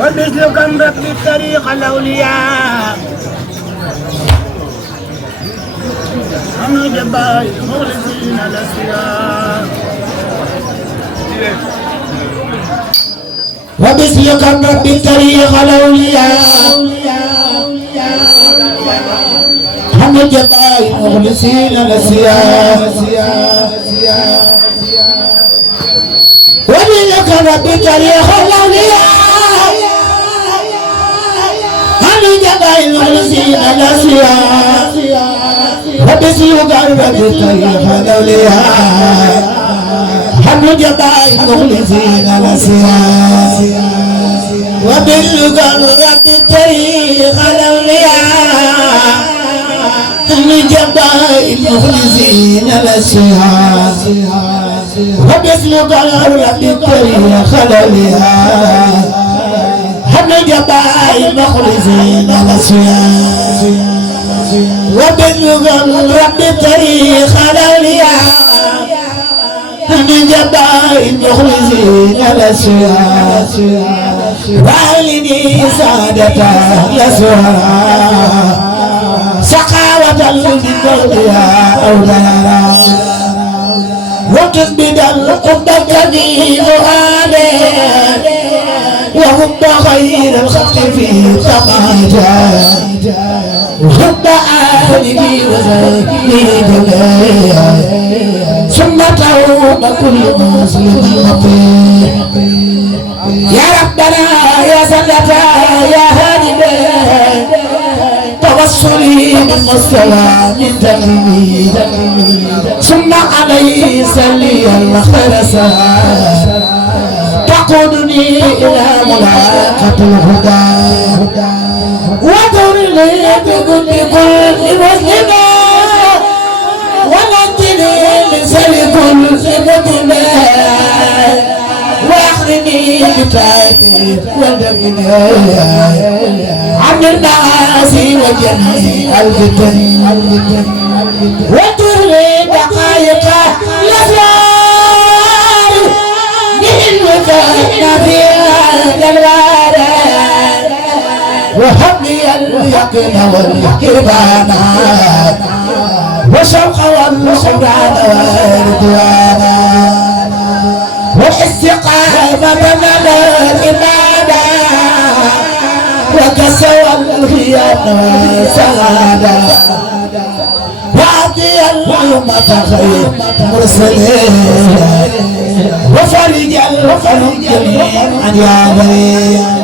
ومثلك ربي طريق الأولياء أنا جبال مخلصين الأسياء ومثلك ربي طريق الأولياء أنا جبال مخلصين الأسياء ومثلك ربي طريق الأولياء جبال مخلصين الأسياء وبسلوك ربي طريق الأولياء حمد جبال مخلصين الأسياء وبسلوك ربي طريق الأولياء حمد جبال مخلصين الأسياء وبسلوك ربي طريق الأولياء حمد جبال مخلصين الأسياء وباللغة رب طريق الأولياء حمد جبال مخلصين الأسياء وأهلني سعادة يسوع سخاوة للدنيا أولياء وتثبت القبة في فؤاده وحب خير الخلق في سماجه وحب آله وزيه جميعا ثم توب كل مسلم مطيع يا ربنا يا سلطة يا هادي توصلي بالمستوى من تقريبي ثم عليه سلي الخير سلام تقودني إلى ملاقاة الهدى وادر لي بكل مسلم ونجني من سر كل مسلم واخرني بتاعتي ودفني عن المعاصي وجميع الفتن وادر لي دقائق الأسرار بعلمك نبي الوالد وهب لي اليقين والإيمان والشوق والسرعان والرضوان والاستقامة على العبادة وكسوى الخيانة والسعادة وأعطي الأمة خير مرسلين وفرج القلوب جميعا يا غريب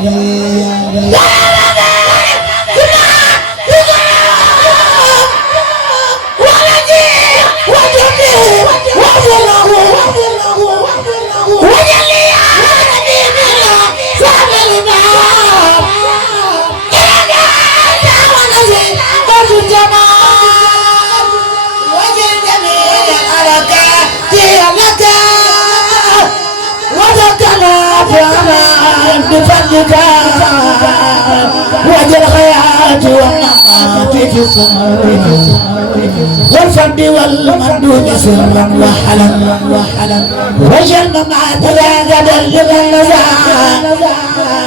بفضلك وجل الحياة والممات في الصبر والفرد والمردود سرا وحلا وجل ممات لا غدا لمن نزع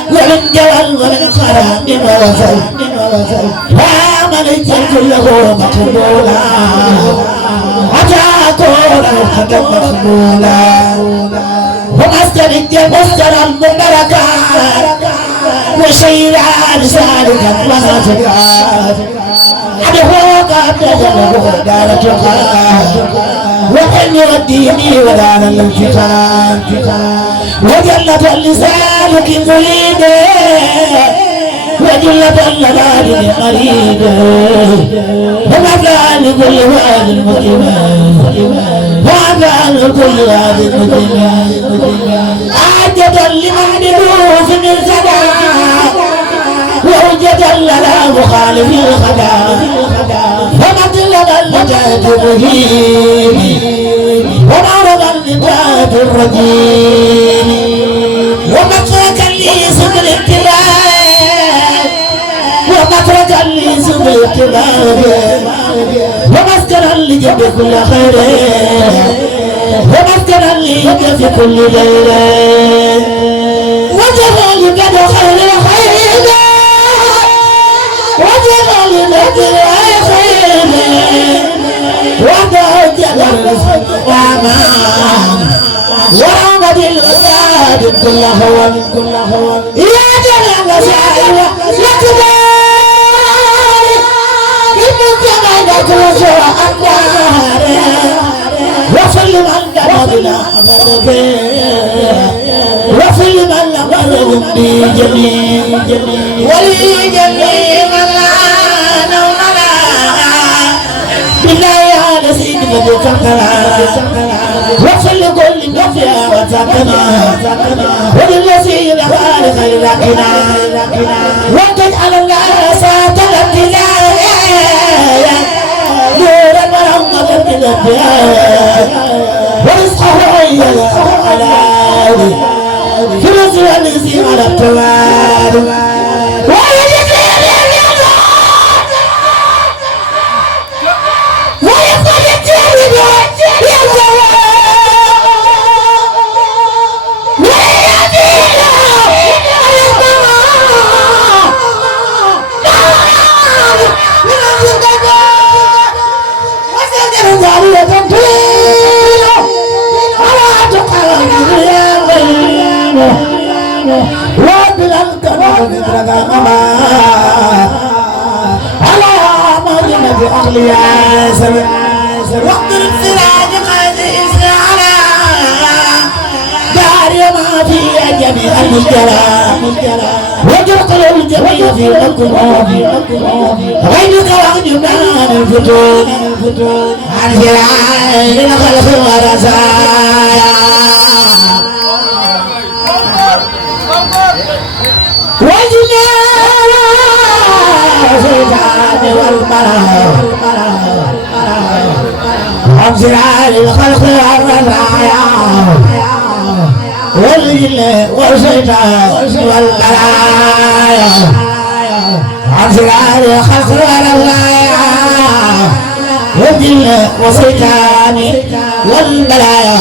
ومن جوال ومن خراب ووفل وعملت كله مقبولا حتى أكون الخدم مقبولا ومسترد مستر المباركات وشير رسالك المنافقات أدعوك أبتدأ دار تقات وحن يوديني ودار الانتقام وجلة اللسان مريد وجلة اللباد مريد ومفعل كل واد مقيم وأفعل كل واد مقيم عجة لمن بروف من سدى وحجة لنا مخالف الخدى ومطلب النجاة الرجيم ومعرض النجاة الرجيم ومترك لي سبل الابتلاء ومترك لي سبل الابتلاء ومسكرا لجب كل خير ومسكرا لجب في كل ليلة وجعل قد خير وأمان ورغد الغزال كل هوى يا جميع الغزال لكبار من جمالك وسوى أنوار وصل من دمدنا وصل من نبرهم بجميع ولجميع من لا نوم لها بالله على سيد بدوكنا وصل كل نفيا وتقنا وللذي لقال خيرنا وتجعل الناس تلتنا نورا ورحمة بالأنبياء ورزقه على في رزق الذي على التوالي واقترب سراج قديس على دار ما في جميع المشكلة وتقل الجميع في مكروه غيرك وجبان الفتون عن فرعين الخلق ورزايا وجنان الشيطان والمرض أبصر على الخلق والرزايا والجن والشيطان والبلايا أبصر على الخلق والرزايا والجن والشيطان والبلايا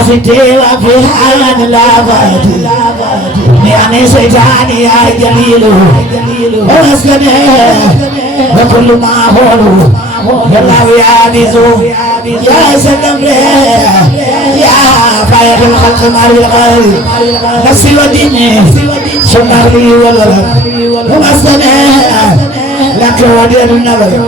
أفتي وفي حال لا فاتي يعني سيطاني يا جليل واسكنه وكل ما هو يلا يا بيزو يا سلم يا فايق الخلق مال الغالي نفسي وديني شمر لي والغرب واسكنه لك ودين النبي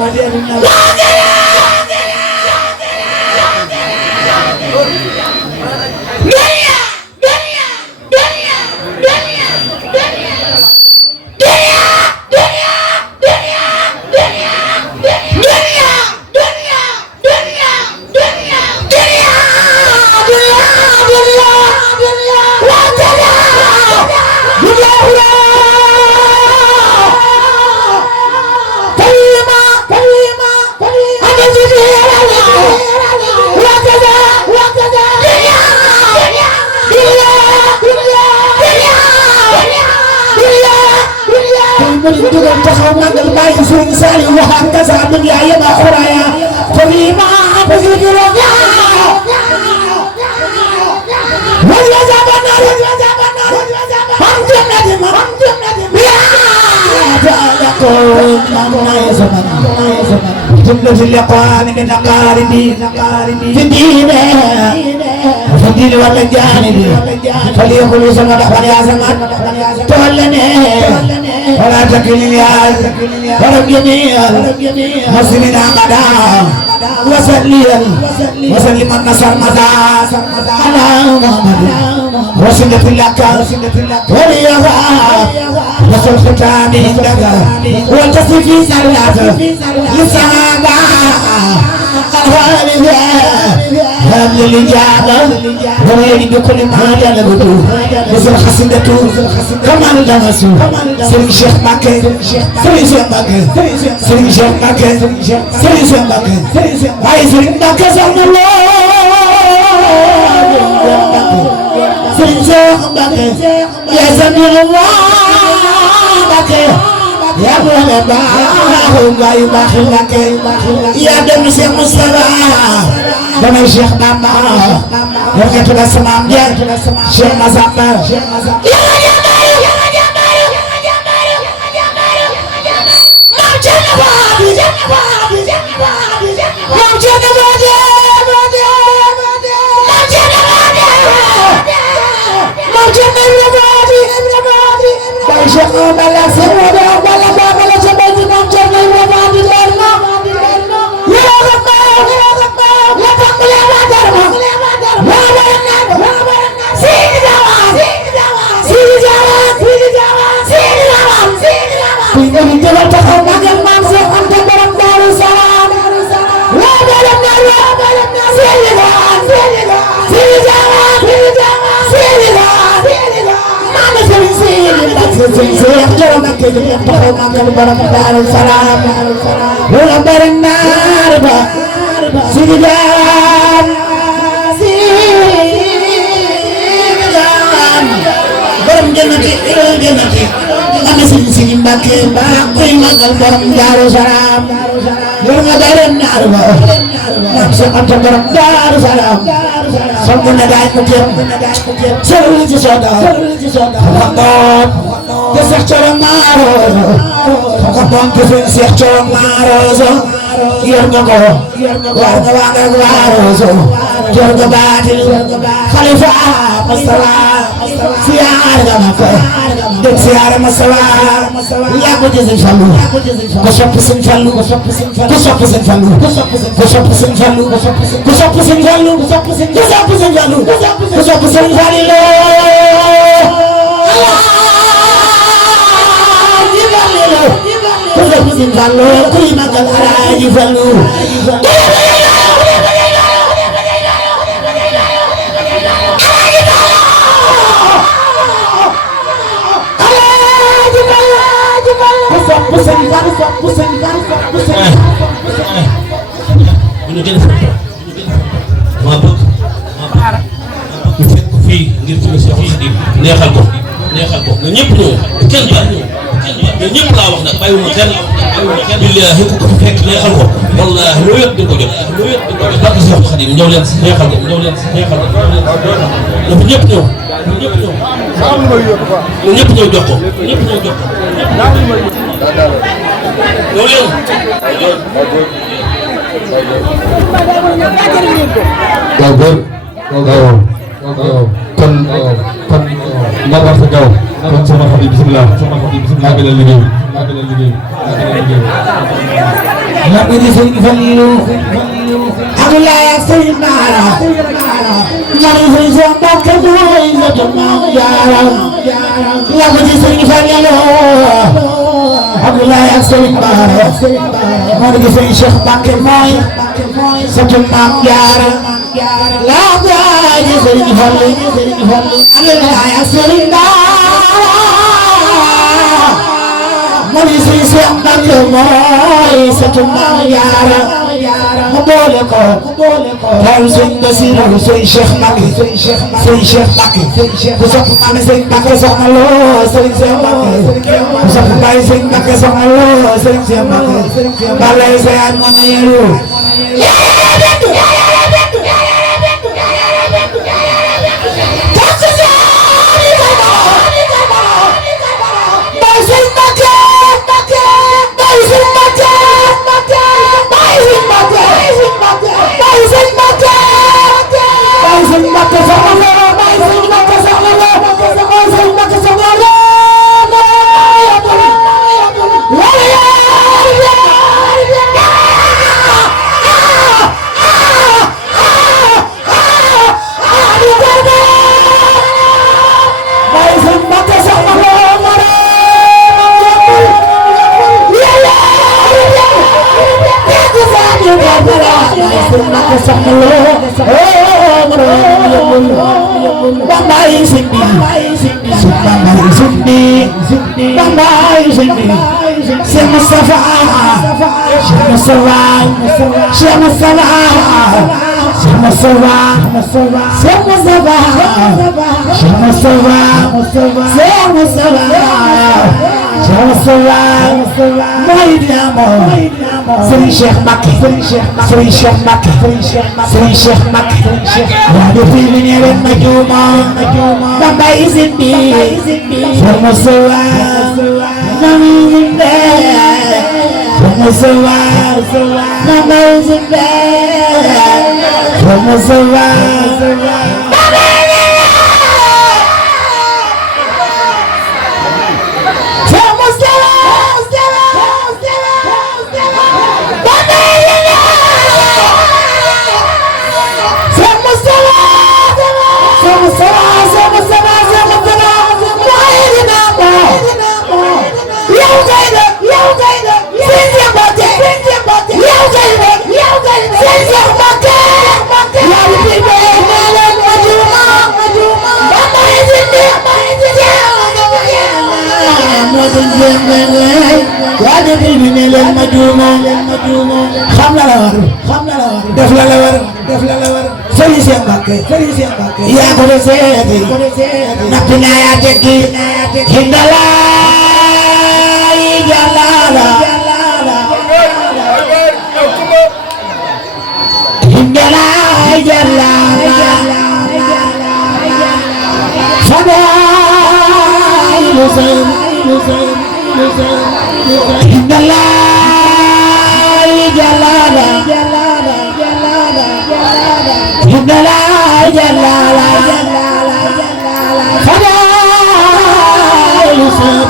وهكذا من يعيب أخرايا فيما بذكر جملة اللقاء من الأقارب في الدين في الدين والجانب فليقل سمد فليا سمد تولني ولا تكلني ورب جميع مسلمين أبدا وسلم النصر مدى على محمد وسنة لك وليها وصل ختامي عندك والتصل في سرعة للصحابة هم للإجابة وليد بكل ما جلبته مثل خسندته كمان دمسو سرين شيخ مكة سرين شيخ مكة سرين شيخ مكة سرين شيخ مكة هاي سرين مكة سبحان الله سرين شيخ مكة يا سمير الله مكة يا مولانا غاي باخي لك يا دم شيخ مصطفى دم شيخ ماما يا كده سمام يا شيخ مزامر يا siyaare ma sawaar yaa ko jësën fallu ko sopp sëñ fallu ko sopp sëñ fallu ko sopp sëñ fallu ko sopp sëñ fallu ko sopp sëñ fallu ko sopp sëñ fallu ko sopp sëñ fallu kuy magal alaaji fallu maa bëgg ñu fekk ko fii ngir ci Seex Xaadim neexal ko nga ñëpp ñëw kenn ba nga ñëpp laa wax nag bàyyiwuma kenn billaahi ku ko fi fekk neexal ko wallaahi loo yëpp di ko jot barke Seex Xaadim ñëw leen si neexal ko dafa ñëpp ñëw ñëpp ñëw jox ko ñëw leen waaw góor waaw kon nga war sa gaaw kon sama xarit bisimilah maa ngi leen liggéey yaa ngi sëñ Fallu Abdoulaye ak sëñ Mara yaa ngi sëñ Seex Mbàkke mooy sa maam Jaara yaa ngi sëñ Fallu Abdoulaye ak sëñ Mara maa ngi sëñ Seex Mbàkke mooy sa maam Jaara laa ngi sëñ Fallu Abdoulaye ak sëñ Mara maa ngi sëñ Seex Mbàkke mooy sa maam Jaara ma boole ko xool sëñ Basiru sëñ Cheikh Mbacke sëñ Cheikh Mbacke ku sopp maame sëñ Mbacke soxna loo sëñ Cheikh Mbacke ku sopp baay sëñ Mbacke soxna loo sëñ Cheikh Mbacke balay sayaan moom yeeru soxna loo bambaay sëñ bi bambaay sëñ bi bambaay sëñ bi Cheikh Moustapha Cheikh Moustapha Cheikh Moustapha Cheikh Moustapha Cheikh Moustapha Cheikh Moustapha Cheikh Moustapha Cheikh Moustapha mooy diamo Serigne Cheikh Mbacké Serigne Cheikh Mbacké Serigne Cheikh Mbacké yaa ngi fi li ne leen ma juuma bambaay sëñ bi Cheikh Moustapha nami zimbe Cheikh Moustapha bambaay sëñ bi Cheikh Moustapha xam na la war def la la war Serigne Cheikh Mbacké yaa ko def seeti nappi naa yaa tekki hindalaay jalala hindalaay jalala fadaay Hussein hindalaay jalala hindalaay jalala fadaay Hussein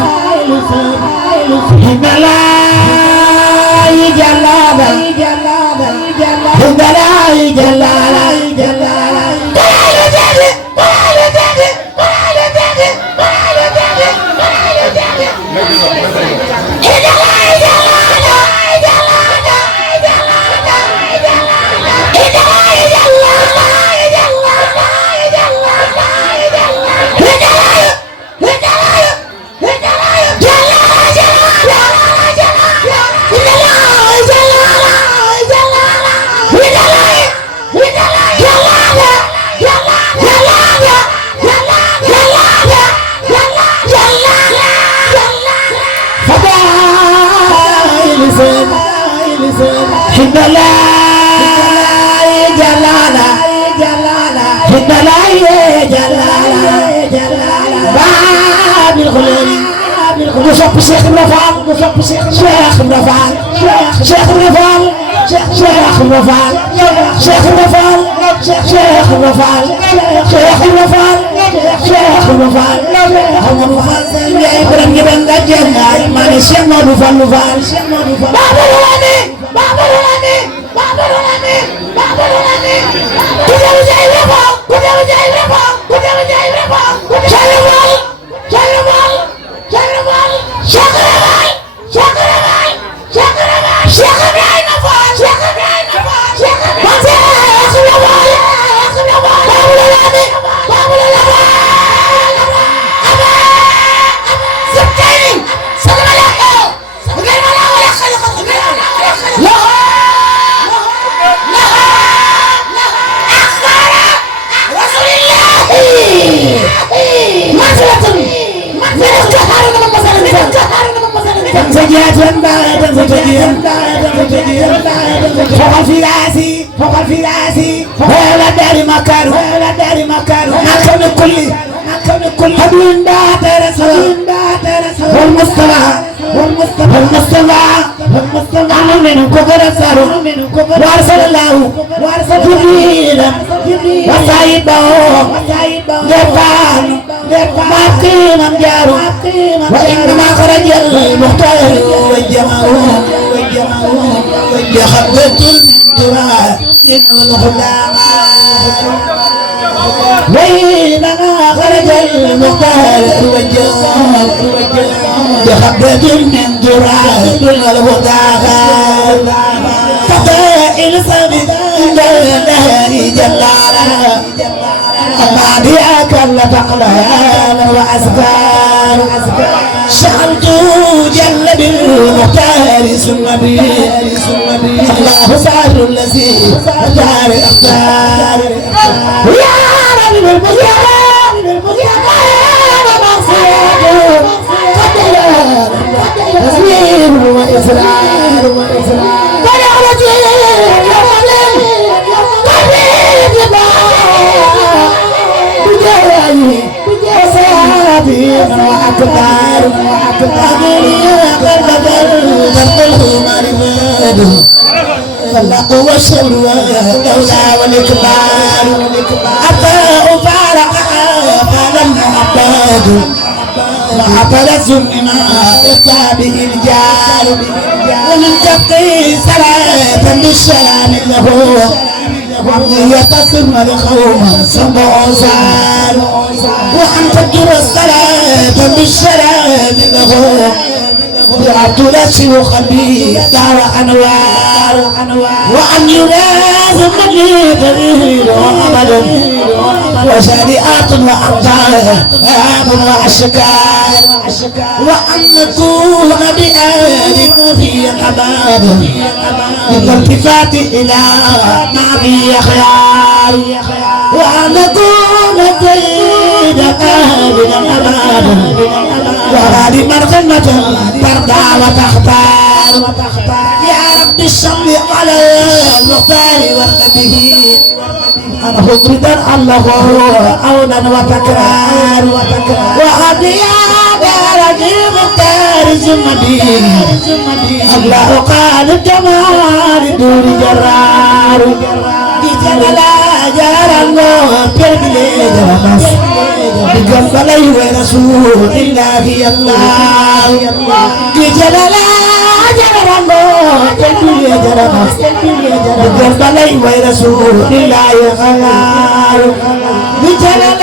hindalaay jalala hindalaay jalala hindalaay jalala hindalaay jalala baabil xulóori ku sopp Cheikh Ibra Fall Cheikh Ibra Fall Cheikh Ibra Fall Cheikh Ibra Fall Cheikh Ibra Fall Cheikh Ibra Fall Cheikh Ibra Fall Cheikh Ibra Fall Amadou Fall Ndiaye borom gi ben nga jengaay ma ne Cheikh Modou Fall فوق الفراسي ولا داري مكانه أكرم كل حبل بات رسول والمصطفى أنا من كبر سارو وارسل الله جبريل وصايبه يفعل ما قيم جارو وإنما خرج المختار والجمال يخبط الدراء الخدامى بينما خرج المختار والجمال يخبط من دراء الخدامى فقائل صبي شغلت جل بالمختار سنبي الله سعد الذي دار اختار يا رب بالمزيد تسليم وإسرار ونعمتي وصلاتي وأكبر أميني قلب المعرفة فالله والشر والدولة والإكبار حتى أفارق فلم أعبد وعطلت مما يستابه الجار ومن تبقي صلاة بالسلام له يتصم لقوم سمعوا زار وأن تدر الصلاة بالسلام له بعطلت شيوخ بي دار أنوار وأن يلازم لي دليل وأمل وشريعة وأمثال وأشكال وأن نكون بآل في الأباد بالالتفات إلى ما في خيال وأن نكون بين أهل الأباد وهذه مرغمة ترضى وتختار يا رب صل على المختار والنبي أنا خطرا الله عونا وتكرار وهذه دار المختار زمدي الله قال الجمال دور جرار بجلال جرانو بيربلي جرانس بجنب لي ورسول الله الله بجلال جرانو بيربلي جرانس بجنب لي ورسول الله الله بجلال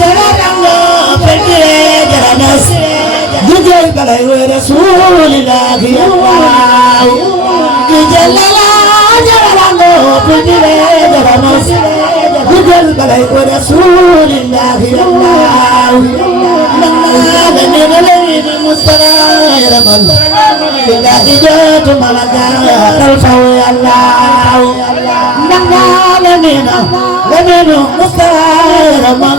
جرانو بيربلي جرانس بجنب لي ورسول الله الله بجلال جرانو بيربلي جرانس بجل بلاي ورسول الله الله من الذين مستغير من بلا إجاد ملكا الفوي الله لمن مستغير من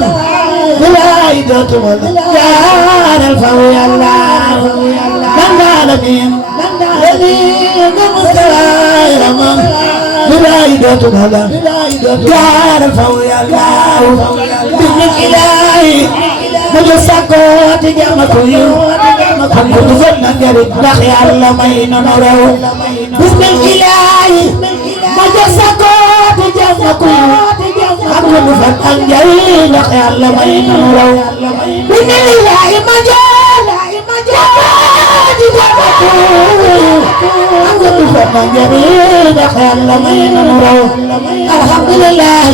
بلا إجاد ملكا الفوي الله لمن مستغير من بلايدة هذا دار فوي الله بسم الإلهي مجسكوت جمكويو كنت فنن جريد بخي الله مين نورو بسم الإلهي مجسكوت جمكويو كنت فنن جريد بخي الله مين نورو بسم الإلهي الحمد لله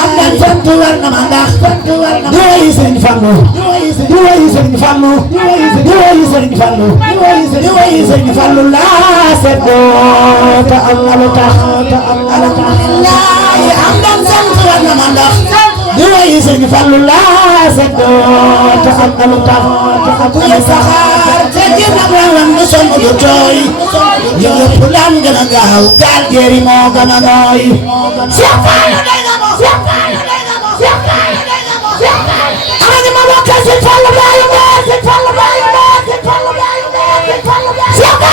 عمدا فانت ورنمدا دوي سن فالو دوي سن فالو دوي سن فالو دوي سن فالو لا سدو تأمل الحمد لله عمدا فانت ورنمدا دوي سن فالو لا سدو تأمل كل سخار تجينا بلان نسون مدوتوي يوم بلان جنا جاو كال جري مو جنا نوي siapa أنا ما بكسر سنفال بايو سنفال بايو siapa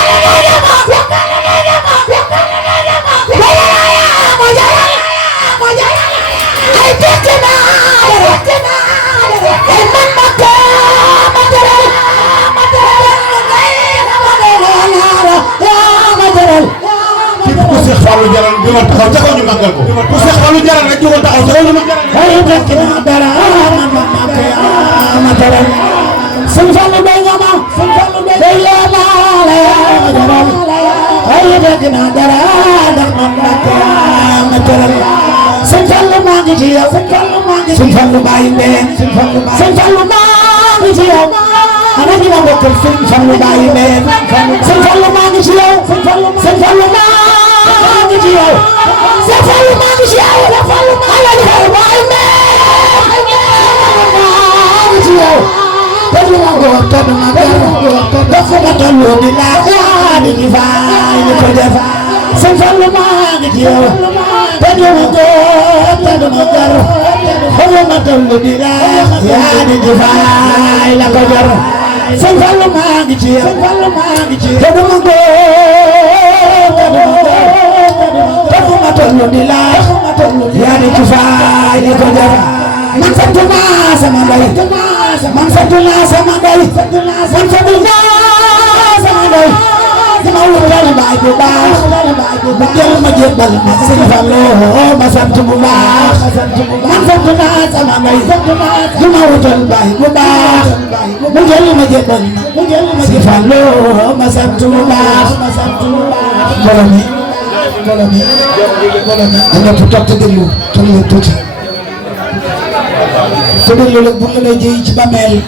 Cheikh Fallou Diarane bi ma taxaw ca kaw ñu màggal ko ku Cheikh Fallou Diarane rek jógal taxaw ca kaw ñu màggal ay rek na dara ma dara sëñ Fallou bay nga ma sëñ Fallou bay la ma dara ay rek na dara ndax man ma dara sëñ Fallou maa ngi ci yow sëñ Fallou bàyyi mbeen sëñ Fallou maa ngi ci yow ana ñu ma bokkal sëñ Fallou bàyyi mbeen sëñ Fallou maa ngi ci yow sëñ Fallou maa ngi ci yow sëñ Fallou maa ngi ci yow ana ñu ma bokkal bàyyi mbeen maa ngi ci yow du ma góor te du ma góor dafa ma tollu di laa di faay li ko def sëñ Fallu maa ngi ci yow te du ma góor te du ma góor dafa ma tollu di laa di faay la ko jar sëñ Fallu maa ngi ci yow te du ma góor te du ma góor dafa ma tollu di laa di faay li ko jar man sant naa sama ndey man sant naa sama ndey man sant naa sama ndey dama wutal baay bu baax bu jël ma jébbal ma Sëñ Fallu ma sant bu baax man sant naa sama ndey dama wutal baay bu baax bu jël ma jébbal ma Sëñ Fallu ma sant bu baax mbooloo mi dina fu toog te déglu tuuti te déglu la bu la lay jëy ci bàmmeel